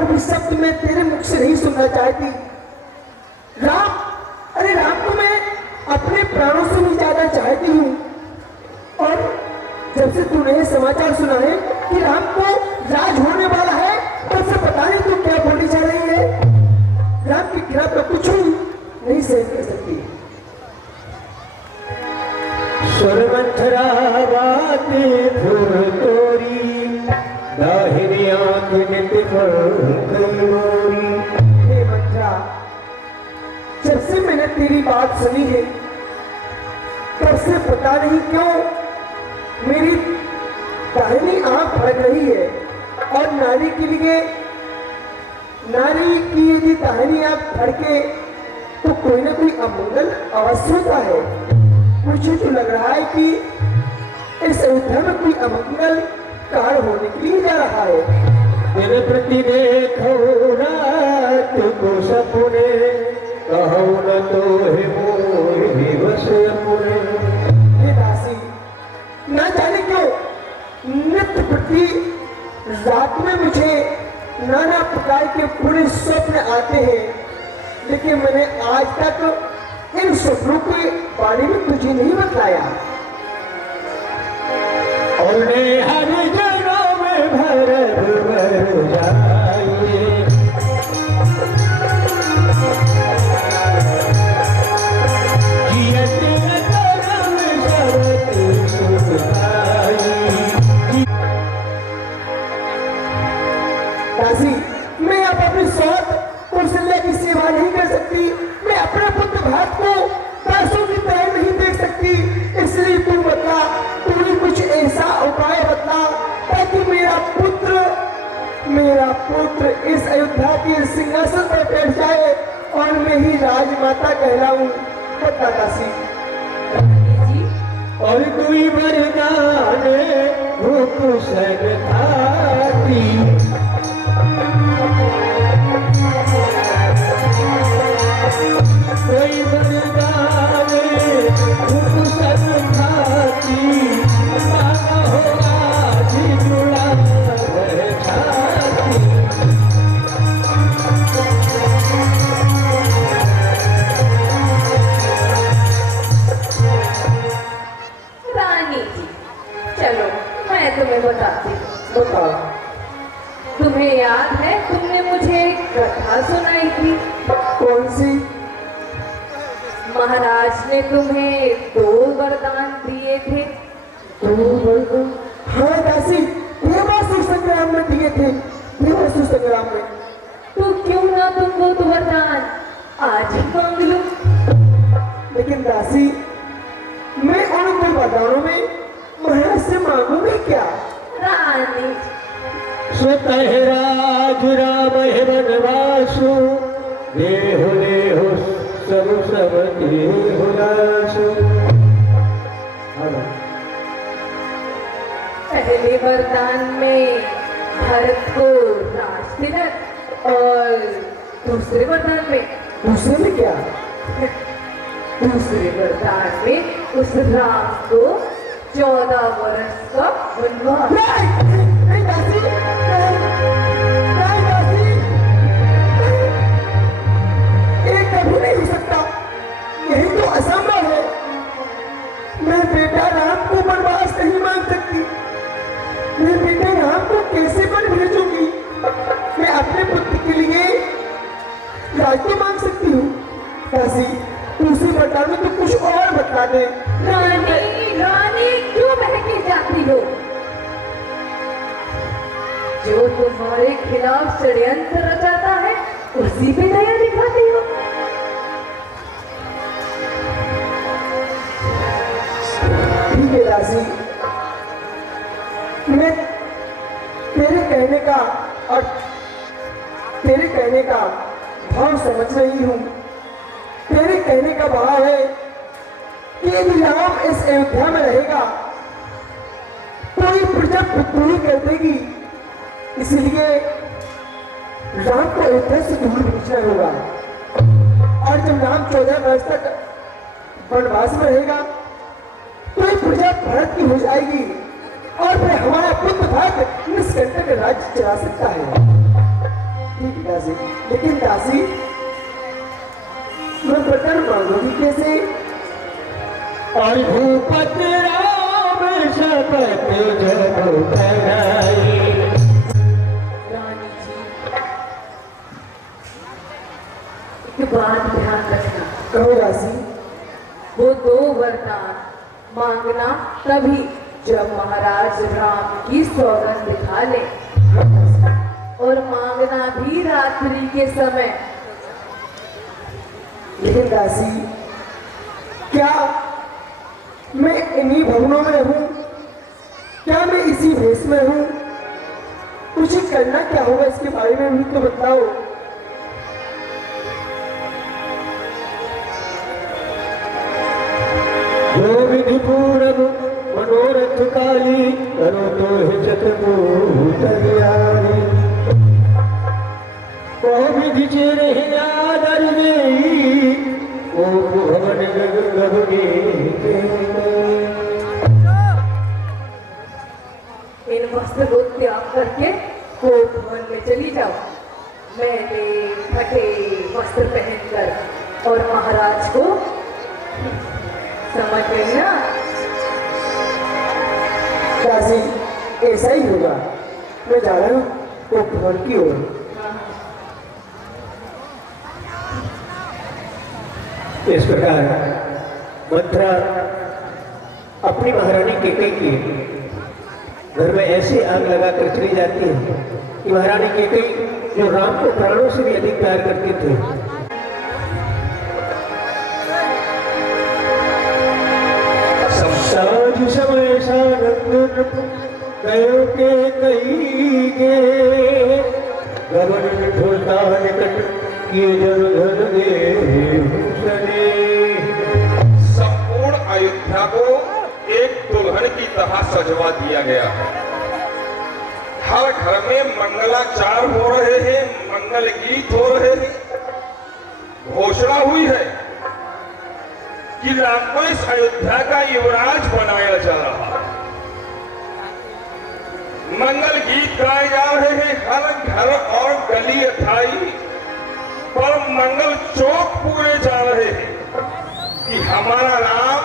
और भी शब्द मैं तेरे मुख से नहीं सुनना चाहती। राम, अरे राम को मैं अपने प्राणों से भी ज्यादा चाहती हूँ। और जब से तूने ये समाचार सुना है कि राम को राज होने वाला है, तब से पता नहीं तू क्या बोली जा रही है। राम की गिरा तो कुछ नहीं सहन कर सकती। सुरमंथरा बातें धुर तोरी, दाहिनी आंख नित मोरी। हे मंथरा, जब से मैंने तेरी बात सुनी है, तब से पता नहीं क्यों मेरी दाहिनी आंख फड़क रही है। और नारी के लिए, नारी की यदि दाहिनी आंख फड़के तो कोई ना कोई अमंगल अवश्य होता है। मुझे तो लग रहा है कि इस अयोध्या में कोई अमंगल कार्य होने के लिए जा रहा है। तेरे प्रति देखो रात को सपने, कहो न तो है मोर दिवस अपने। हे दासी, ना जाने क्यों नित्य प्रति रात में मुझे नाना प्रकार के पूरे स्वप्न आते हैं, लेकिन मैंने आज तक इन स्वप्नों के बारे में तुझे नहीं बताया। और हर जगह में भरत भर जाइए, दासी, मैं अब अपनी स्वार्थ कौशल्या की सेवा नहीं कर सकती। मैं अपने पुत्र भरत को पैसों की तरह नहीं देख सकती। इसलिए तू बता, तू ही कुछ ऐसा उपाय बता ताकि मेरा पुत्र इस अयोध्या के सिंहासन पर बैठ जाए और मैं ही राजमाता कहलाऊं। बता दासी। और कोई वरदान भूख सन खाती, कोई वरदान भूख सन खाती, मांगा हो आज जुड़ा रह खाती। रानी जी, चलो मैं तुम्हें बताती हूँ। बताओ। तुम्हें याद है तुमने मुझे एक कथा सुनाई थी? कौन सी? महाराज ने तुम्हें 2 वरदान दिए थे। हाँ दासी, देवासुर संग्राम में दिए थे। देवासुर संग्राम में। तो क्यों ना तुम वो 2 वरदान आज ही मांग लो? लेकिन दासी, मैं उन 2 वरदानों में महाराज से मांगूंगी क्या? रानी, स्वतः राज राम है वनवासु, देहो देहो सब देहो नासु। पहले वरदान में भरत को राज तिलक और दूसरे वरदान में क्या? दूसरे वरदान में उस राम को 14 वर्ष का वनवास। नहीं दासी, नहीं दासी, ये कभी नहीं हो सकता। यही तो असंभव है। मैं बेटा राम को वनवास नहीं मांग सकती। मैं बेटा राम को कैसे वन भेजूंगी? मैं अपने पुत्र के लिए राज तो मांग सकती हूँ। दासी, दूसरी वरदान में तो कुछ और बता दे। रानी, रानी क्यों बहके जाती हो? जो तुम्हारे खिलाफ षड्यंत्र रचाता है उसी पे दया दिखाती हो। ठीक है दासी, मैं तेरे कहने का भाव समझ रही हूँ। तेरे कहने का भाव है कि यदि राम इस अयोध्या में रहेगा तो ये प्रजा पुत्री कर देगी। इसलिए राम को अयोध्या से दूर भेजना होगा। और जब राम 14 वर्ष तक वनवास में रहेगा तो ये प्रजा भरत की हो जाएगी और फिर हमारा पुत्र भरत निष्कंटक राज्य चला सकता है। दासी, लेकिन दासी मैं बटर मांगूंगी कैसे? और भूपत राम शपथ जब कराई। रानी जी, एक बात ध्यान रखना, कहो दासी। वो दो वरदान मांगना तभी जब महाराज राम की सौगंध दिखा ले, और मांगना भी रात्रि के समय। लेकिन दासी, क्या मैं इन्हीं भवनों में हूँ? क्या मैं इसी भेष में हूँ? मुझे करना क्या होगा इसके बारे में भी तो बताओ। जो विधि पूरब मनोरथ काली, करो तो हिचक तैयारी। वो विधि चेरे आदर देई, वो भवन गग इन वस्त्र को त्याग करके वो भवन में चली जाओ। मैले फटे वस्त्र पहनकर, और महाराज को समझ गई ना? दासी, ऐसा ही होगा। मैं जा रहा हूँ वो भवन की ओर। इस प्रकार मंत्रा अपनी महारानी केकई की घर में ऐसे आग लगाकर चली जाती है कि महारानी केकई, जो राम को प्राणों से भी अधिक प्यार करती थी, साझ समय सानंद गयो के कई गे, गगन ढोलता निकट किए जन धन दे भूषणे। संपूर्ण अयोध्या को एक दुल्हन की तरह सजवा दिया गया है। हर घर में मंगलाचार हो रहे हैं, मंगल गीत हो रहे हैं। घोषणा हुई है कि राम को इस अयोध्या का युवराज बनाया जा रहा है। मंगल गीत गाए जा रहे हैं। हर घर और गली अठाई पर मंगल चौक पूरे जा रहे हैं कि हमारा राम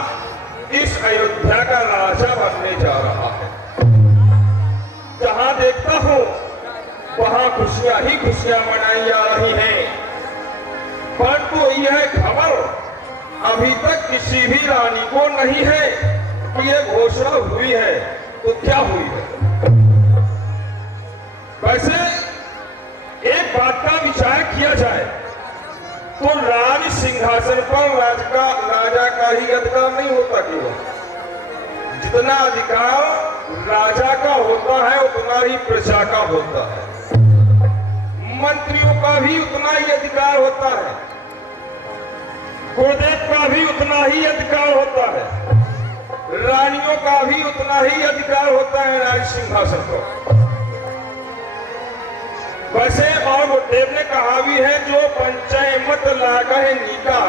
इस अयोध्या का राजा बनने जा रहा है। जहां देखता हूं वहां खुशियां ही खुशियां मनाई जा रही हैं, परंतु यह खबर अभी तक किसी भी रानी को नहीं है कि यह घोषणा हुई है। तो क्या हुई है? वैसे एक बात का विचार किया जाए तो राज सिंहासन पर राजा का ही अधिकार नहीं होता। केवल जितना अधिकार राजा का होता है उतना ही प्रजा का होता है। मंत्रियों का भी उतना ही अधिकार होता है, गुरुदेव का भी उतना ही अधिकार होता है, रानियों का भी उतना ही अधिकार होता है राज सिंहासन पर। वैसे और गुरुदेव ने कहा भी है, जो पंचाय मत लागा है नीका,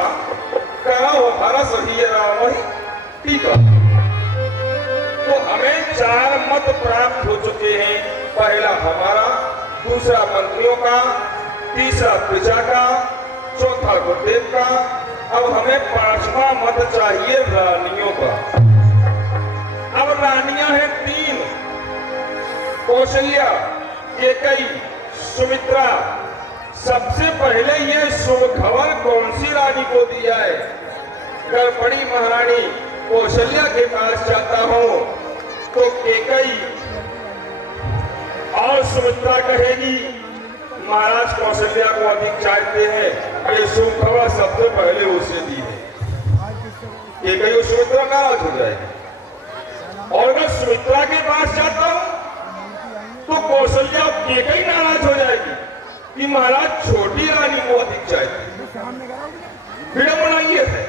कहा हो हमारा सही राम वही टीका। तो हमें 4 मत प्राप्त हो चुके हैं। पहला हमारा, दूसरा मंत्रियों का, तीसरा प्रजा का, चौथा गुरुदेव का। अब हमें 5वां मत चाहिए रानियों का। अब रानियां हैं 3, कौशल्या, केकई, सुमित्रा। सबसे पहले यह शुभ खबर कौन सी रानी को दिया है? अगर बड़ी महारानी कौशल्या के पास जाता हूं तो केकई और सुमित्रा कहेगी महाराज कौशल्या को अधिक चाहते हैं, ये शुभ खबर सबसे पहले उसे दी है। केकई और सुमित्रा नाराज हो जाएगी। और अगर सुमित्रा के पास जाता हूं तो कौशल्या केकई नाराज हो जाएगी कि महाराज छोटी रानी को अधिक चाहिए। विडंबना ये है,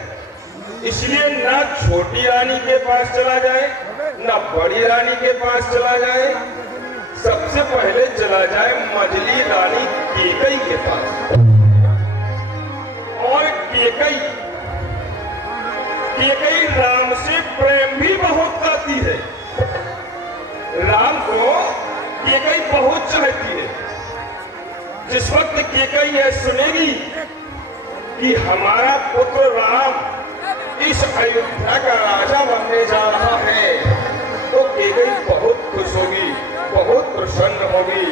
इसलिए ना छोटी रानी के पास चला जाए ना बड़ी रानी के पास चला जाए, सबसे पहले चला जाए मझली रानी केकई के पास। और केकई राम से प्रेम भी बहुत करती है। राम को केकई बहुत चाहती है। जिस वक्त केकई यह सुनेगी कि हमारा पुत्र राम इस अयोध्या का राजा बनने जा रहा है, तो केकई बहुत खुश होगी, बहुत प्रसन्न होगी।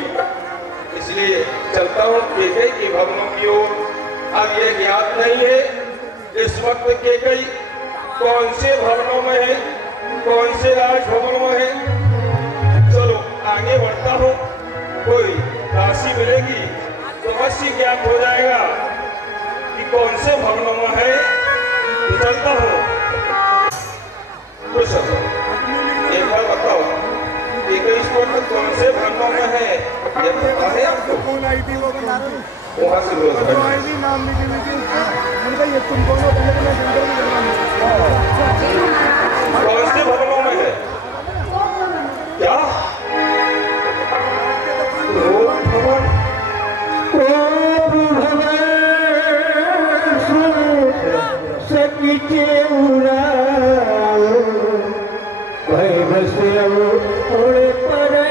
इसलिए चलता हूँ केकई के भवनों की ओर। अब यह ज्ञात नहीं है इस वक्त केकई कौन से भवनों में है, कौन से राजभवनों में है। चलो आगे बढ़ता हूँ, कोई राशि मिलेगी तो अवश्य ज्ञात हो जाएगा कि कौन से भवनों में है। चलता हूँ, कुछ एक बार बताओ कि इस वक्त कौन से भवनों में है, ये पता है आपको? वहाँ से रोज कौन से भवनों में है? क्या सकीचे उड़ाओ भाई बसे ओड़े परे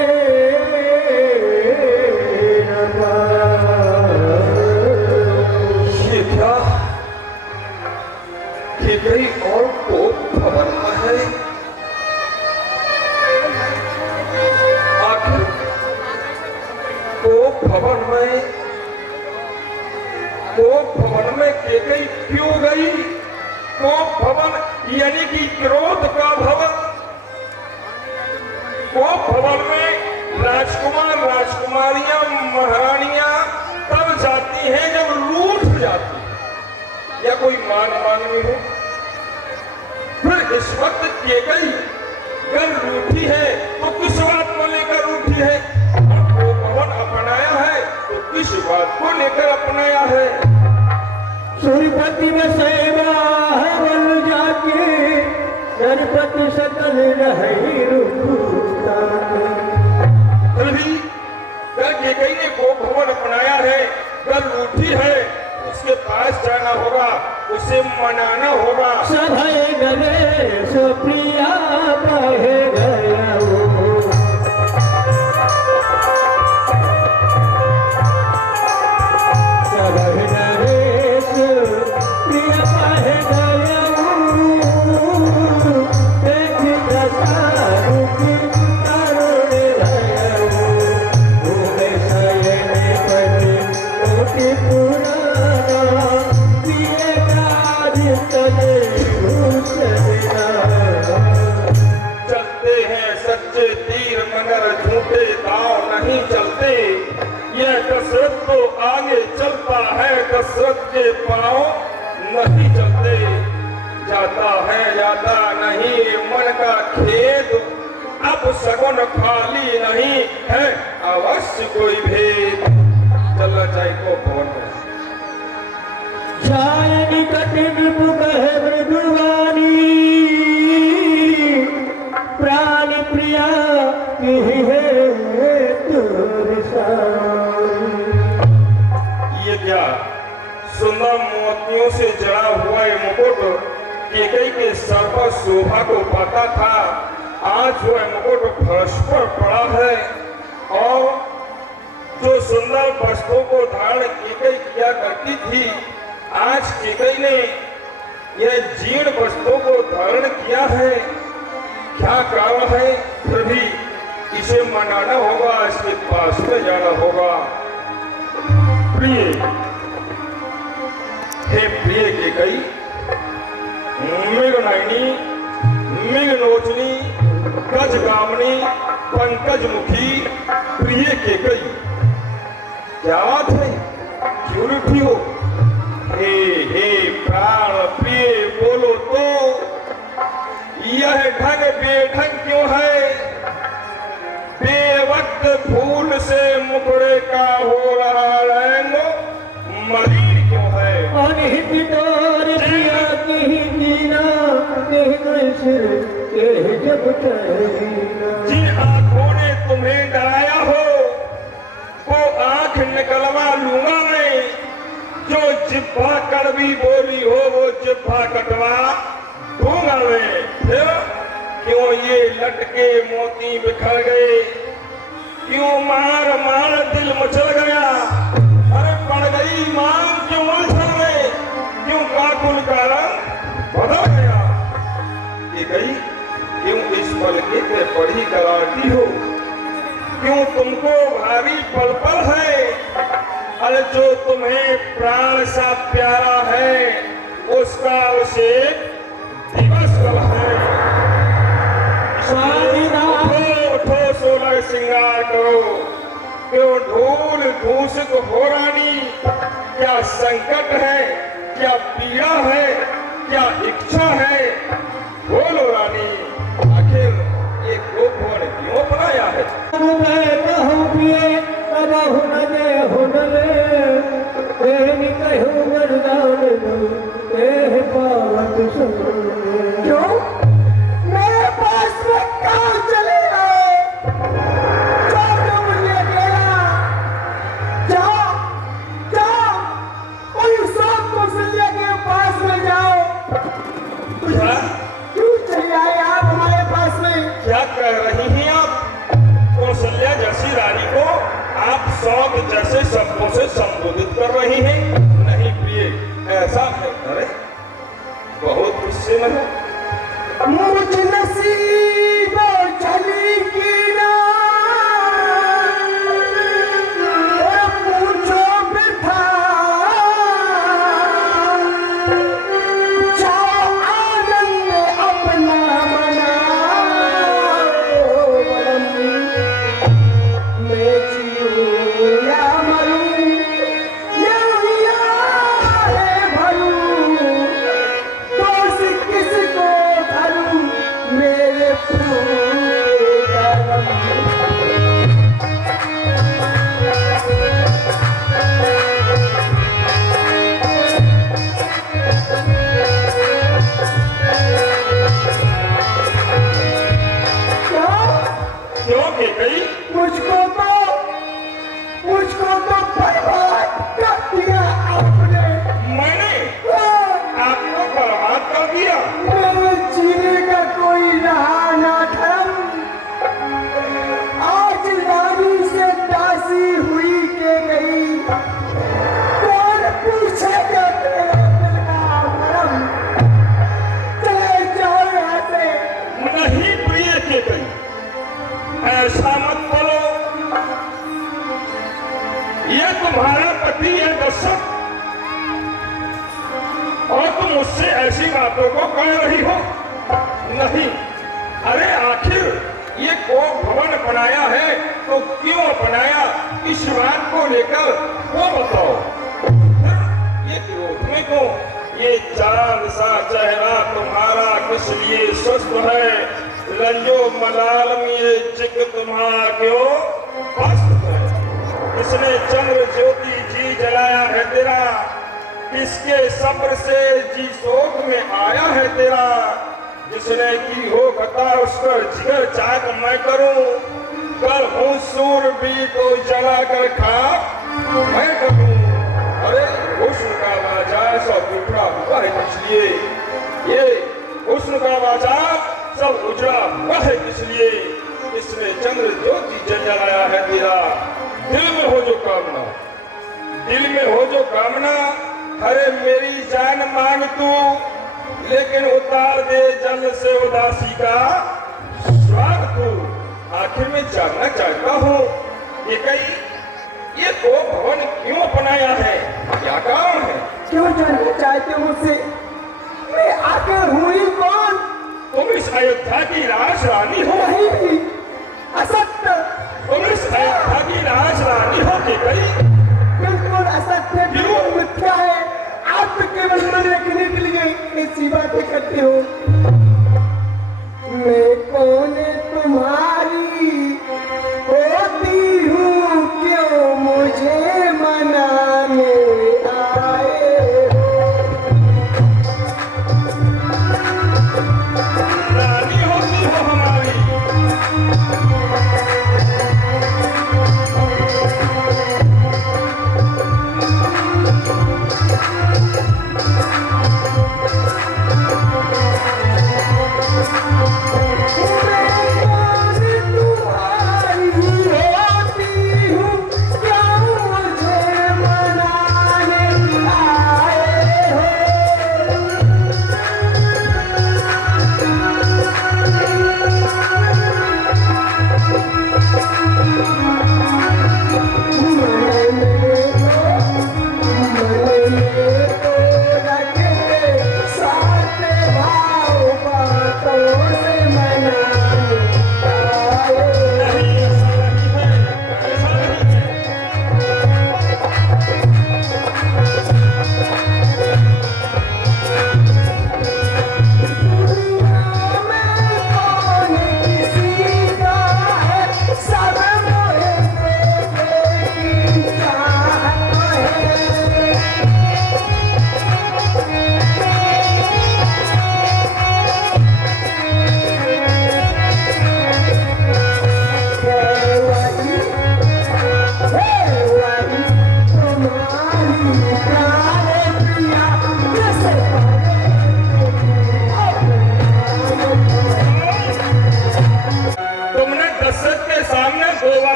ये क्या केकई और को भवन में है? आखिर को भवन में केकई क्यों गई? को भवन यानी कि क्रोध का भवन। को भवन में राजकुमार राजकुमारियां महारानियां तब जाती हैं जब लूट जाती है या कोई मानवी हो। फिर इस वक्त केकई अगर रूठी है तो किस बात को लेकर रूठी है? वो भवन अपनाया है तो किस बात को लेकर अपनाया है? सूर्यपति में सेवा बन जाके गणपति सकल रही रुकता। फिर भी केकई ने को भवन अपनाया है, अगर रूठी है उसके पास जाना होगा, उसे मनाना होगा। सभय गले सुप्रिया बहे गया कसरत के पांव नहीं चलते, जाता है जाता नहीं मन का खेद, अब सगुन खाली नहीं है अवश्य कोई भेद। चलना चाहिए को भवन में जाय निकट कहे मृदुवानी प्राणी प्रिया की है ये क्या सुंदर मोतियों से जड़ा हुआ ये मुकुट केकई के सर पर शोभा को पाता था, आज वह मुकुट फर्श पर पड़ा है। और जो सुंदर वस्त्रों को धारण केकई किया करती थी, आज केकई ने यह जीर्ण वस्त्रों को धारण किया है। क्या कारण है? फिर भी इसे मनाना होगा, इसके पास में जाना होगा। प्रिय हे प्रिय केकई, मृगनयनी मृगलोचनी गजगामिनी पंकजमुखी प्रिय केकई, क्या बात है? क्यों उठी हो? हे प्राण प्रिय बोलो तो, यह ढंग बेढंग क्यों है? बेवक्त फूल से मुखड़े का हो रहा रंग मलिन क्यों है? अनहित तोर प्रिया की कीना कहीं सिर के जब टहरीना। जिन आंखों ने तुम्हें डराया हो वो आंख निकलवा लूंगा मैं, जो जिब्भा कड़वी बोली हो वो जिब्भा कटवा दूंगा मैं। फिर क्यों ये लटके मोती बिखर गए, क्यों मार मार दिल मचल गया? तुम्हारी पल पल है, अरे जो तुम्हें प्राण सा प्यारा है उसका उसे दिवस कल है। उठो उठो सोलह श्रृंगार करो, क्यों ढूल दूषित हो रानी, क्या संकट है, क्या पीड़ा है, क्या इच्छा है, बोलो रानी, आखिर ये गोप भवन क्यों बनाया है? क्यों मेरे पास में कहाँ चले आए? जाओ जो मुझे अकेला, जाओ जाओ कोई सब कौशल्या के पास में जाओ। क्या क्यों चले आए आप हमारे पास में? क्या कह रही हैं आप? कौशल्या जैसी रानी को आप सौत जैसे शब्दों से संबोधित कर रही हैं? नहीं प्रिय, ऐसा है। अरे बहुत गुस्से में है। मुझ नसीब चली की ना पूछो बिठा, जाओ आनंद अपना मनाओ। मैं जीऊं या मरूं, या भरूं, दोष किसको धरूं, मेरे पूरे करम। क्या? क्यों के गई? मुझको तो बर्बाद कर दिया आपने। मैंने हाँ, आपको बर्बाद कर दिया। मेरे जीने का कोई रहा ना धर्म। आज रानी से दासी हुई के गई, कौन पूछेगा तेरे दिल का भरम? चले जाओ यहाँ से। नहीं प्रिय के गई, ऐसा मत बोलो। ये तुम्हारा पति है दशरथ, और तुम मुझसे ऐसी बातों को कह रही हो? नहीं, अरे आखिर ये कोप भवन बनाया है तो क्यों बनाया, इस बात को लेकर वो बताओ। ये क्रोध में क्यों? ये चांद सा चेहरा तुम्हारा किस लिए स्वस्थ है, रंजो मलाल में ये चिक तुम्हारा क्यों पस्त है? इसने चंद्र ज्योति जी जलाया है तेरा, किसके सब्र से जी शोक में आया है तेरा? जिसने की हो कथा उस पर जिगर चाक मैं करूं, कल हूँ सूर भी तो जला कर खा मैं करूं। अरे हुस्न का बाजार सब उजड़ा हुआ है इसलिए, ये हुस्न का बाजार सब उजड़ा हुआ है इसलिए, इसने चंद्र ज्योति जलाया है तेरा। दिल में हो जो कामना, दिल में हो जो कामना, अरे मेरी जान मांग तू, लेकिन उतार दे जल से उदासी का स्वाद तू। आखिर में जानना चाहता हूँ ये कई ये तो भवन क्यों बनाया है, क्या काम है? क्यों जानना चाहते हो मुझसे? मैं आकर हूँ ही कौन? तुम इस अयोध्या की राज रानी हो? नहीं, असत्य, तुम इस अयोध्या की राज रानी हो कि कई? बिल्कुल असत्य, बिल्कुल मिथ्या है। आप तो केवल मन रखने के लिए ऐसी बातें करते हो। मैं कौन तुम्हारी होती हूँ, क्यों मुझे मनाने आए हो? रानी होती हो हमारी।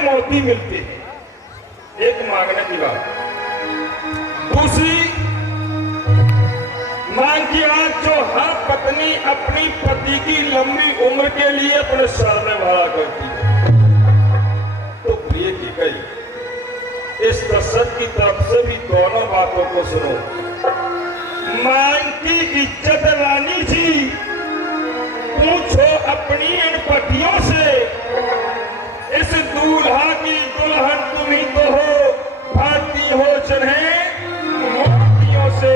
मोती मिलते हैं। एक मांगने की बात। दूसरी मांग की आज जो हर पत्नी अपनी पति की लंबी उम्र के लिए अपने सर में भरा करती है। तो प्रिय की कई इस दशरथ की तरफ से भी दोनों बातों को सुनो। मांग की इज्जत रानी जी, पूछो अपनी इन पतियों से, इस दूल्हा की दुल्हन तुम ही तो हो, भाती हो जिन्हें मोतियों से।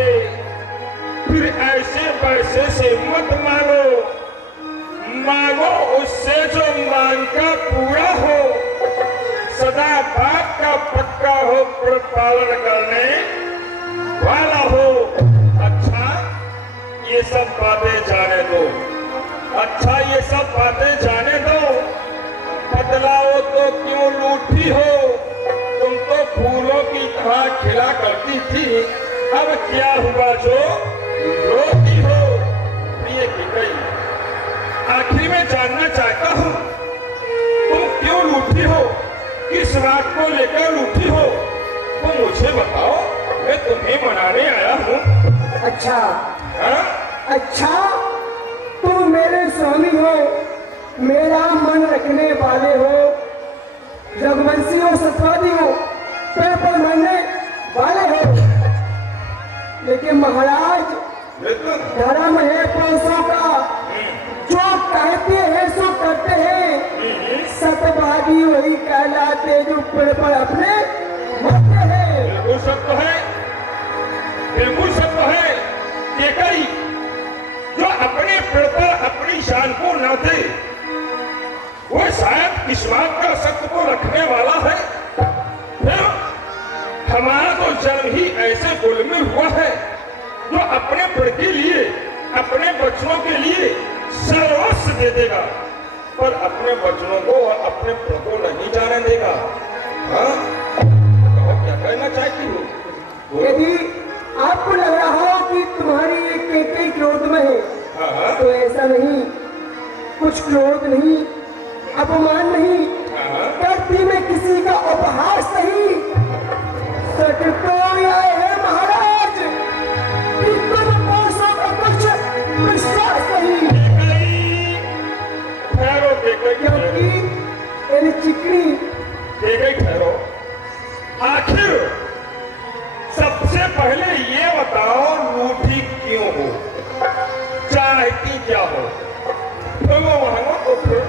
फिर ऐसे पैसे से मत मांगो, मांगो उससे जो मांग का पूरा हो, सदा बात का पक्का हो, पालन करने वाला हो। अच्छा ये सब बातें जाने दो, अच्छा ये सब बातें जाने दो। बदलाओ तो क्यों रूठी हो, तुम तो फूलों की तरह खिला करती थी, अब क्या हुआ जो रोती हो। प्रिय की कई आखिर में जानना चाहता हूं, तुम क्यों रूठी हो, किस बात को लेकर रूठी हो, तुम मुझे बताओ, मैं तुम्हें मनाने आया हूं। अच्छा हाँ? अच्छा, तुम मेरे स्वामी हो, मेरा मन रखने वाले हो, रघुवंशी हो, सतवादी हो, पेड़ पर मरने वाले हो। लेकिन महाराज, धर्म है पुरुषों का, जो कहते हैं सो करते हैं। सतवादी वही कहलाते जो पेड़ पर अपने मरते हैं। बिल्कुल सत्य है, बिल्कुल सत्य है। ये कई जो अपने पेड़ पर अपनी शान को न दे, वो शायद इस बात का सत्य को रखने वाला है। हमारा तो जन्म ही ऐसे कुल में हुआ है जो अपने पेड़ के लिए, अपने बच्चों के लिए सर्वस्व दे देगा, पर अपने बच्चों को और अपने पेड़ को नहीं जाने देगा। हाँ? तो क्या कहना चाहती हो? यदि आपको लग रहा हो कि तुम्हारी एक केकई क्रोध में है, हाँ? तो ऐसा नहीं, कुछ क्रोध नहीं, अपमान नहीं, हाँ? करती में किसी का उपहास नहीं। सच तो यह है महाराज कि तुम पुरुषों का कुछ विश्वास नहीं, ठहरो, क्योंकि इन चिकनी ठहरो। आखिर सबसे पहले ये बताओ, रूठी क्यों हो, चाहती क्या हो? तो फिर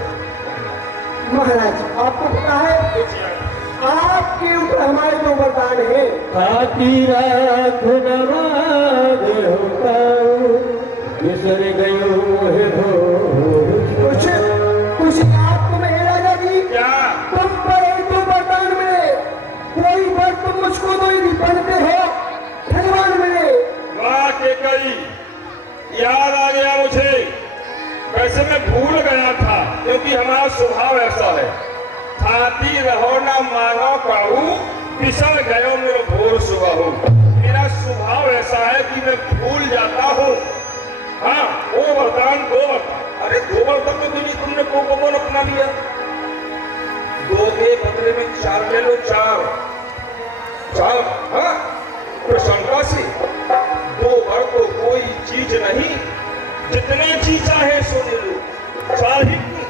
महाराज, आपको पता है आपके ऊपर हमारे जो वरदान है, बिसर गयो है कुछ कुछ आपको में है राजा जी, क्या? तुम पर एक दो वरदान मिले, कोई वर तुम मुझको दो यदि बनते हो धनवान मिले। वाह के कई, याद आ गया मुझे। वैसे मैं भूल गया था, क्योंकि हमारा स्वभाव ऐसा है, खाती रहो ना मानो कहू, फिसल गयो मेरे भोर सुबह हो। मेरा स्वभाव ऐसा है कि मैं भूल जाता हूँ। हाँ, वो वरदान, दो वरदान, अरे दो वरदान तो तुमने कौन अपना लिया? दो के बदले में चार ले लो, चार चार। हाँ, प्रशंसा से दो बार तो कोई चीज नहीं, जितने जी चाहे सो ले लो, चार ही नहीं।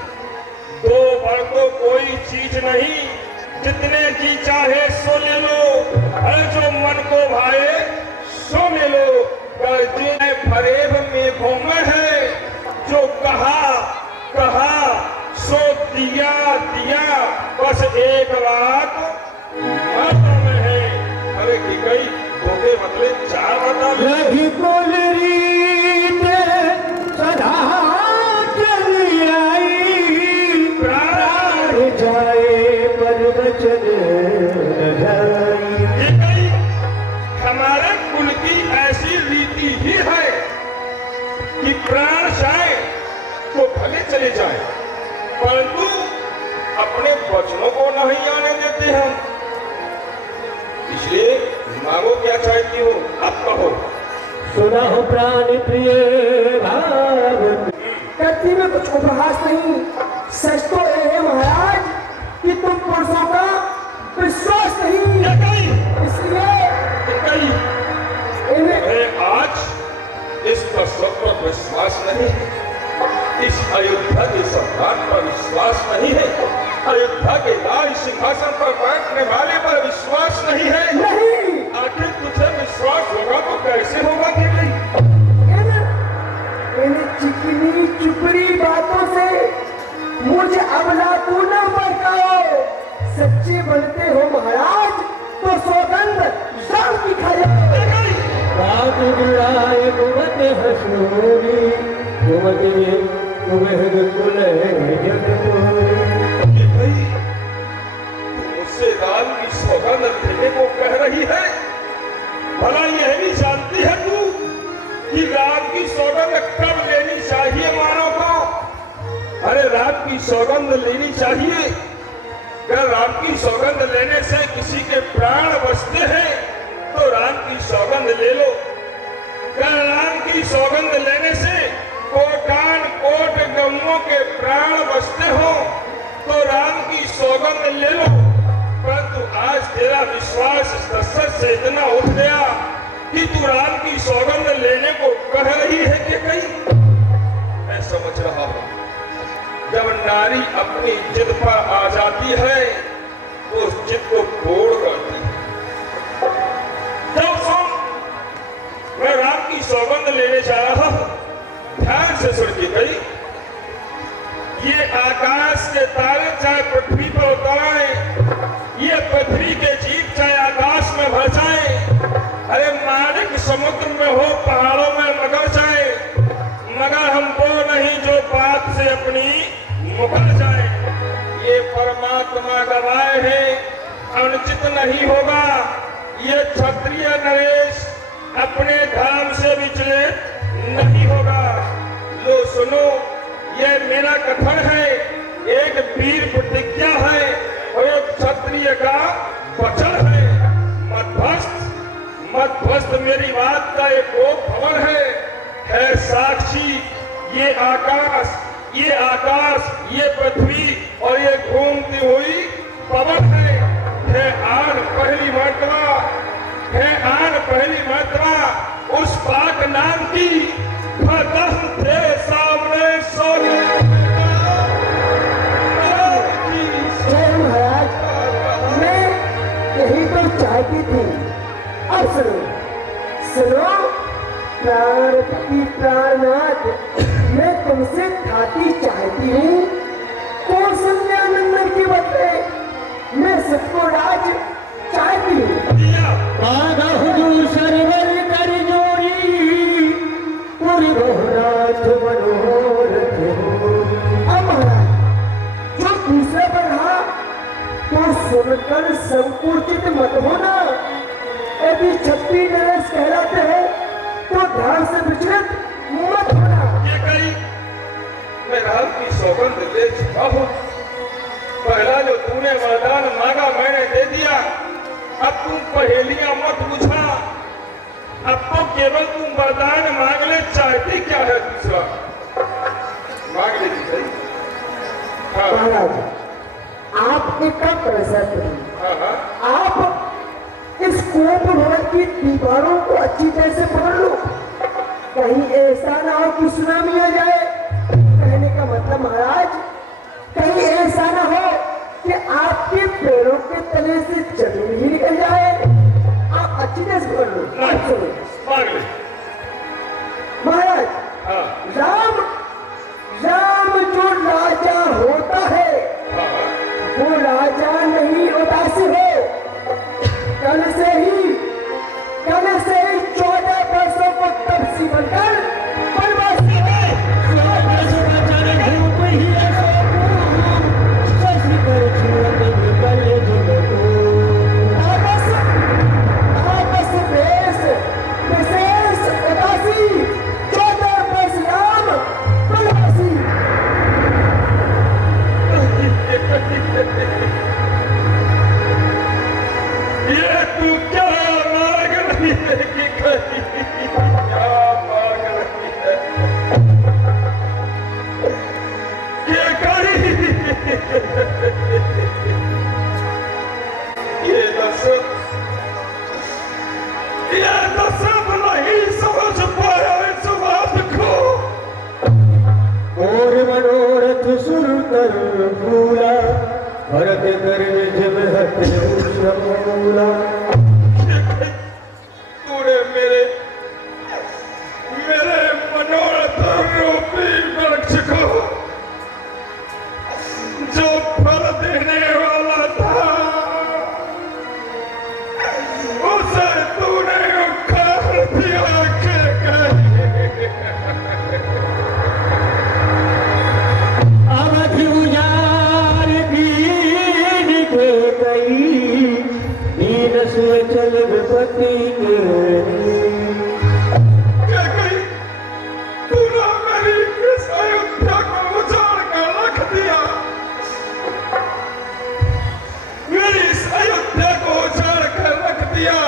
दो बार तो कोई चीज नहीं, जितने जी चाहे सो ले लो, अरे जो मन को भाए सो ले लो। गर्जे फरेब में घूम है, जो कहा कहा सो दिया दिया, बस एक बात मन में है। अरे की गई धोखे बदले चार बता लगी बोलरी सदा चली आई, प्राण जाए पर बचन न जाई। ये कई हमारे कुल की ऐसी रीति ही है कि प्राण जाए तो भले चले जाए, परंतु अपने वचनों को नहीं आने देते हम। इसलिए मांगो क्या चाहती हो, अब कहो। सुना हो प्राण प्रिय भाव, करती में कुछ उपहास नहीं। सच तो यह है महाराज कि तुम पुरुषों का नहीं है, इस अयोध्या के सम्राट पर विश्वास नहीं है, अयोध्या के लाल सिंहासन पर बैठने वाले पर विश्वास नहीं है। नहीं, आखिर तुझे विश्वास होगा तो कैसे होगा कि नहीं? इन चिकनी चुपड़ी बातों से मुझे अबला तू न बरकाओ। सच्चे बनते हो महाराज तो सौगंध शाम की खाए। रात गिराए घुमत हसूरी, घुमत ये कुबेर कुले जग तोरी। कि भाई तू मुझसे राम की सौगंध देने को कह रही है? भला यह भी जानती है तू कि राम की सौगंध कब लेनी चाहिए मानव को? अरे राम की सौगंध लेनी चाहिए, अगर राम की सौगंध लेने से किसी के प्राण बचते हैं तो राम की सौगंध ले लो। अगर राम की सौगंध लेने से कोटान कोट गमों के प्राण बचते हो तो राम की सौगंध ले लो। परंतु आज तेरा विश्वास दशरथ से इतना उठ गया कि तू राम की सौगंध लेने को कह रही है कि कहीं? मैं समझ रहा हूं, जब नारी अपनी जिद पर आ जाती है तो उस जिद को तोड़ करती है। जब सुन, मैं राम की सौगंध लेने जा रहा हूं, ध्यान से सुन के गई। ये आकाश के तारे चाहे पृथ्वी पर उतराए, ये पृथ्वी के जीव चाहे आकाश में भर जाए, अरे मालिक समुद्र में हो पहाड़ों में मगर जाए, मगर हमको नहीं जो बात से अपनी मुकर जाए। ये परमात्मा गवाए है, अनुचित नहीं होगा। ये क्षत्रिय नरेश अपने धाम से विचलित नहीं होगा। लो सुनो, ये मेरा कथन है, एक वीर प्रतिज्ञा है और एक क्षत्रिय का वचन है। मध्वस्त मेरी बात का एक वो भवन है साक्षी। ये आकाश, ये पृथ्वी और ये घूमती हुई पवन है आन पहली मर्तबा उस पाक नाम की खत्म थे सामने सोने। मैं यही तो चाहती थी। अब सुनो प्राण की प्राणनाथ, मैं तुमसे खाती चाहती हूँ कौशल्यानंदन के बदले मैं सबको राज चाहती हूँ। आगा हुजूर सरवर कर जोड़ी, पूरी बहुरात मनोरथ होरी। अब महाराज जो दूसरा पर रहा तो सुनकर संकुचित मत होना। यदि छत्री नरेश कहलाते हैं तो ध्यान से विचलित मत होना। ये कही मैं राम की सौगंध ले चुका हूं। पहला जो तूने वरदान मांगा मैंने दे दिया। अब तुम पहेलियां मत बुझा, अब तो केवल तुम वरदान मांग ले। चाहती क्या है दूसरा? मांग ले जी सही। हाँ महाराज आप एक काम कर सकते हैं, हाँ आप इस कोप भवन की दीवारों को अच्छी तरह से पकड़ लो, कहीं ऐसा ना हो कि सुनामी आ जाए। कहने का मतलब महाराज, कहीं ऐसा ना हो कि आपके पैरों के तले से जमीन ही निकल जाए। आप अच्छी तरह से पकड़ लो। मांग ले। महाराज हाँ राम जो राजा होता है वो राजा नहीं उदासी हो। कल से ही 14 वर्षों को तपसी बनकर बनवासी विशेष उदासी 14 वर्ष राम बनवासी। भरत करने जब हते समूला। तूने मेरे मनोरथ रूपी वृक्ष को जो फल देने वाला था उसे तूने उखाड़ दिया के अवध उजार दीन के गई, दीन स्वचल विपत्ति के गई। तूने मेरी इस अयोध्या को उजाड़ कर रख दिया, मेरी इस अयोध्या को उजाड़ कर रख दिया।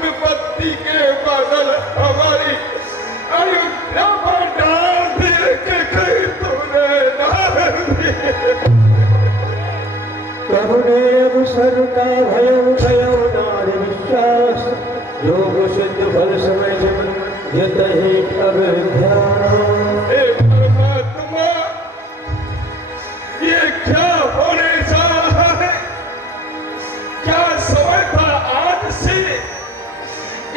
विपत्ति के बादल हमारी अयोध्या पर डाल दिए कि कहीं तूने डाल दिए। कहुने अवसर का भयं भयं नार विश्वास, योग सिद्ध फल समय जन यत ही अब ध्यान। हे परमात्मा, ये क्या होने जा रहा है? क्या समय था आज से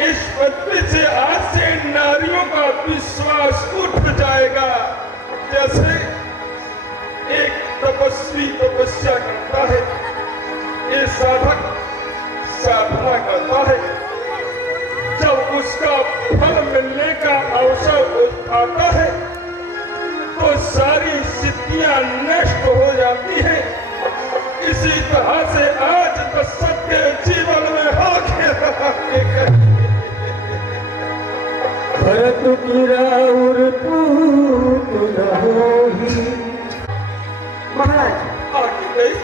इस पृथ्वी से आज से नारियों का विश्वास उठ जाएगा। जैसे एक तपस्वी तपस्या करता है, ये साधक साधना करता है, जब उसका फल मिलने का अवसर आता है तो सारी सिद्धियां नष्ट हो जाती हैं। इसी तरह से आज दशरथ के जीवन में हो गया। भरत की राउर पूत न होही, महाराज आगे गई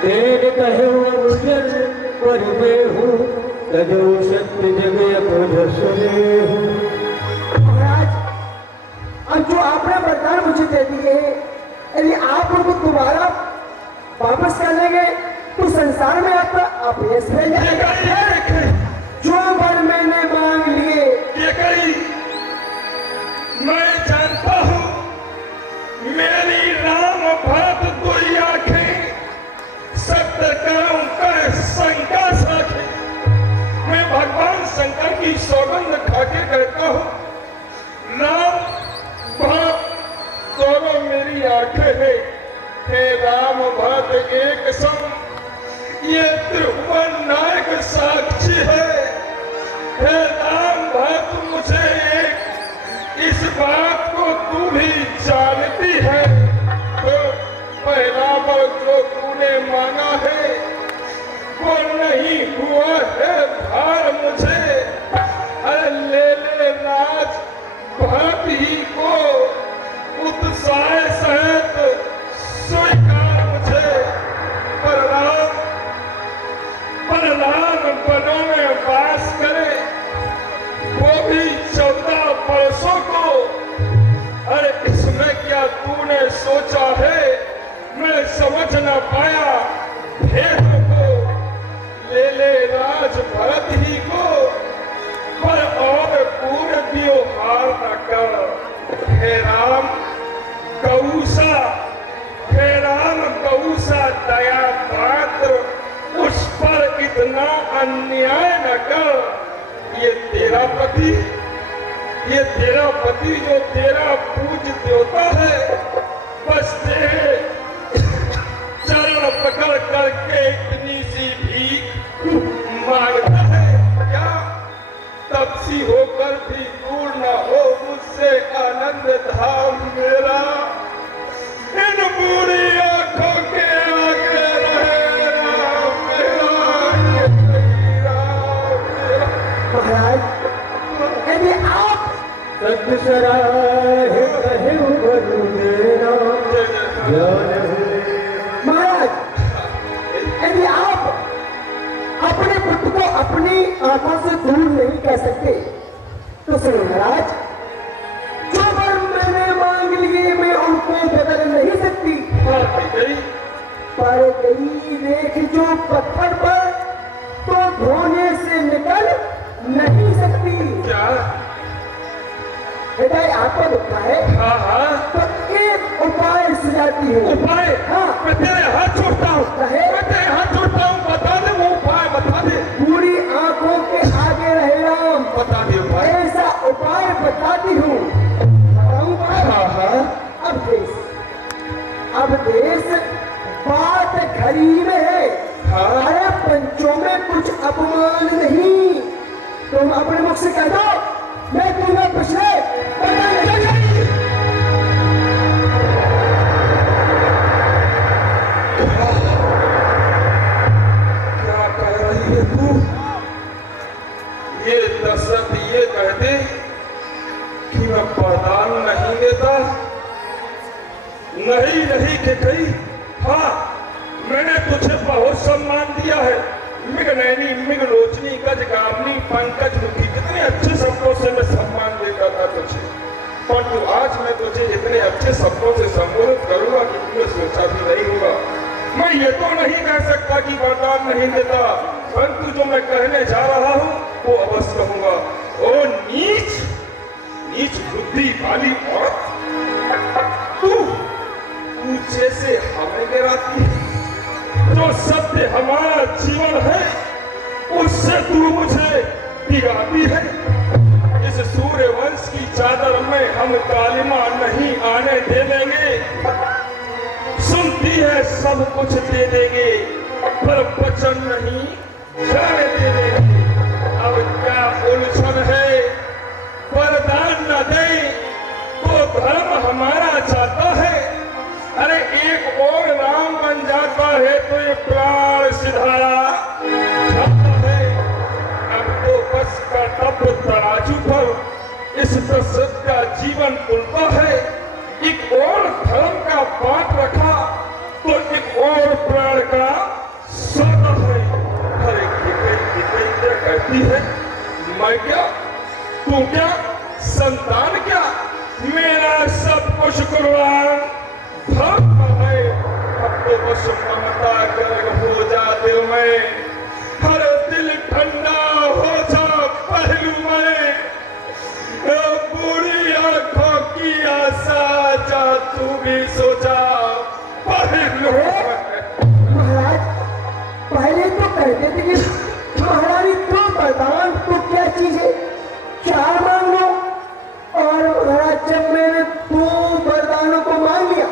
तेन कहे मुझर पर देहु, तजो सत्य जग अपजसरे हूँ। महाराज, अब जो आपने वरदान मुझे दे दिए यदि आप उनको दोबारा वापस कर लेंगे तो संसार में आपका अपयश मिल जाएगा। जो वर मैंने मांग लिए ये कही मैं जानता हूँ, मेरी राम भरत दुई आंखें सत्य करूं कर शंका साखे। मैं भगवान शंकर की सौगंध खाके कहता हूँ, राम भरत दोनों मेरी आंखें हैं। हे राम भरत एक संग ये त्रिभुवन नायक साक्षी है। हे राम भरत मुझे एक इस बात को तू भी जानती है, तो पहला वर जो तूने मांगा है वो नहीं हुआ है भार मुझे। अरे ले राज भरत ही को उत्साह सहित स्वीकार मुझे। परनाम वनों में वास करे, वो भी 14 वर्षों को। अरे इसमें क्या तूने सोचा है? मैं समझ न पाया भेदों को। ले राज भरत ही को, पर और पूर्ण व्यवहार न कर। हे राम गौसा, हे राम गौसा दया पात्र, उस पर इतना अन्याय न कर। ये तेरा पति जो तेरा पूज्य देवता है, बस तेरे चरण पकड़ करके इतनी सी भीख मांगता है क्या? तपसी होकर भी दूर न हो मुझसे आनंद धाम मेरा। इन बुरी आंखों के आगे रहे राम मेरा, महाराज, यदि आप सत्य सराहे कहे बरु देना, ज्ञान है। महाराज, यदि आप अपने पुत्र को अपनी आंखों से दूर नहीं कर सकते तो सुनो महाराज, जो वर मैंने मांग लिए मैं उनको बदल नहीं सकती। पर गई रेख जो पत्थर पर तो धोने से निकल नहीं सकती। क्या? बेटा आपको लिखा है हाँ हाँ तो एक उपाय जाती है। उपाय? हाँ। मैं तेरे हाथ जोड़ता हूँ, कहे? मैं तेरे हाथ जोड़ता हूँ, बता दे वो उपाय, बता दे, पूरी आंखों के आगे रहे राम, बता दे उपाय। ऐसा उपाय बताती हूँ। बताऊँ उपाय? हाँ हाँ। अब देश बात घड़ी में है। हाँ। अरे पंचों में कुछ अपमान नहीं, तुम अपने मुख से कह दो, मैं तुम्हें पिछले क्या कह रही है तू? ये दशरथ ये कह दे कि मैं वरदान नहीं देता, नहीं के कही। हाँ, मैंने तुझे बहुत सम्मान दिया है, मिग नैनी, मिग लोचनी, गज गामनी, पंकज मुखी, कितने अच्छे शब्दों से मैं सम्मान देता था तुझे, परंतु आज मैं तुझे इतने अच्छे शब्दों से संबोधित करूंगा कि तुमने सोचा भी नहीं होगा। मैं ये तो नहीं कह सकता कि वरदान नहीं देता, परंतु जो मैं कहने जा रहा हूँ वो अवश्य कहूंगा। ओ नीच, नीच बुद्धि वाली औरत, तू जैसे हमें गिराती है, जो सत्य हमारा जीवन है उससे तू मुझे बिगाती है। इस सूर्य वंश की चादर में हम कालिमा नहीं आने दे देंगे, सुनती है सब कुछ दे देंगे, पर वचन नहीं जाने दे देंगे। अब क्या उलझन है, वरदान न दे तो धर्म हमारा जाता है। अरे एक और राम बन जाता है तो ये प्राण सिधारा जाता है। अब तो बस का तब तराजू पर इस दशरथ का जीवन उल्टा है। एक और धर्म का बात रखा तो एक और प्राण का सौदा है। अरे क्या कहती है, मैं क्या, तू क्या, संतान क्या, मेरा सब कुछ कुर्बान धर्म है। अब तो बस ममता गर्ग हो जा दिल में, हर दिल ठंडा हो जा पहलू में, बूढ़ी आंखों की आशा जा तू भी सो जा पहलू में। महाराज पहले तो कहते थे कि महारानी तो वरदान तो क्या चीज है, चार मांग लो, और महाराज जब मैंने दो वरदानों को मांग लिया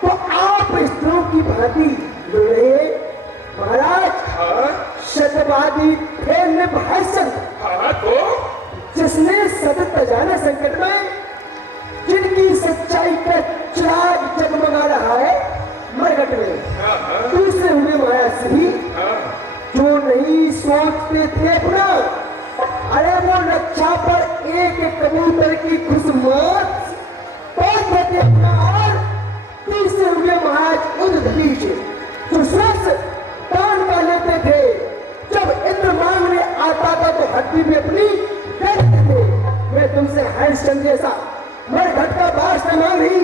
तो आप स्त्रियों की भांति ले रहे महाराज। हाँ शतवादी थे निभाषण, हाँ, तो जिसने सतत जाने संकट में, जिनकी सच्चाई का चिराग जगमगा रहा है मरघट में, हाँ हाँ दूसरे हुए महाराज श्री हाँ। जो नहीं सोचते थे अपना। अरे वो रक्षा पर एक कबूतर की खुशमत पहुंच देते अपना, और तीसरे हुए महाराज उद्दीज जो श्रेष्ठ दान का लेते थे। जब इंद्र मांगने आता था तो हड्डी में अपनी दे देते थे। मैं तुमसे हरिश्चंद्र जैसा मरघट का वास न मांग रही,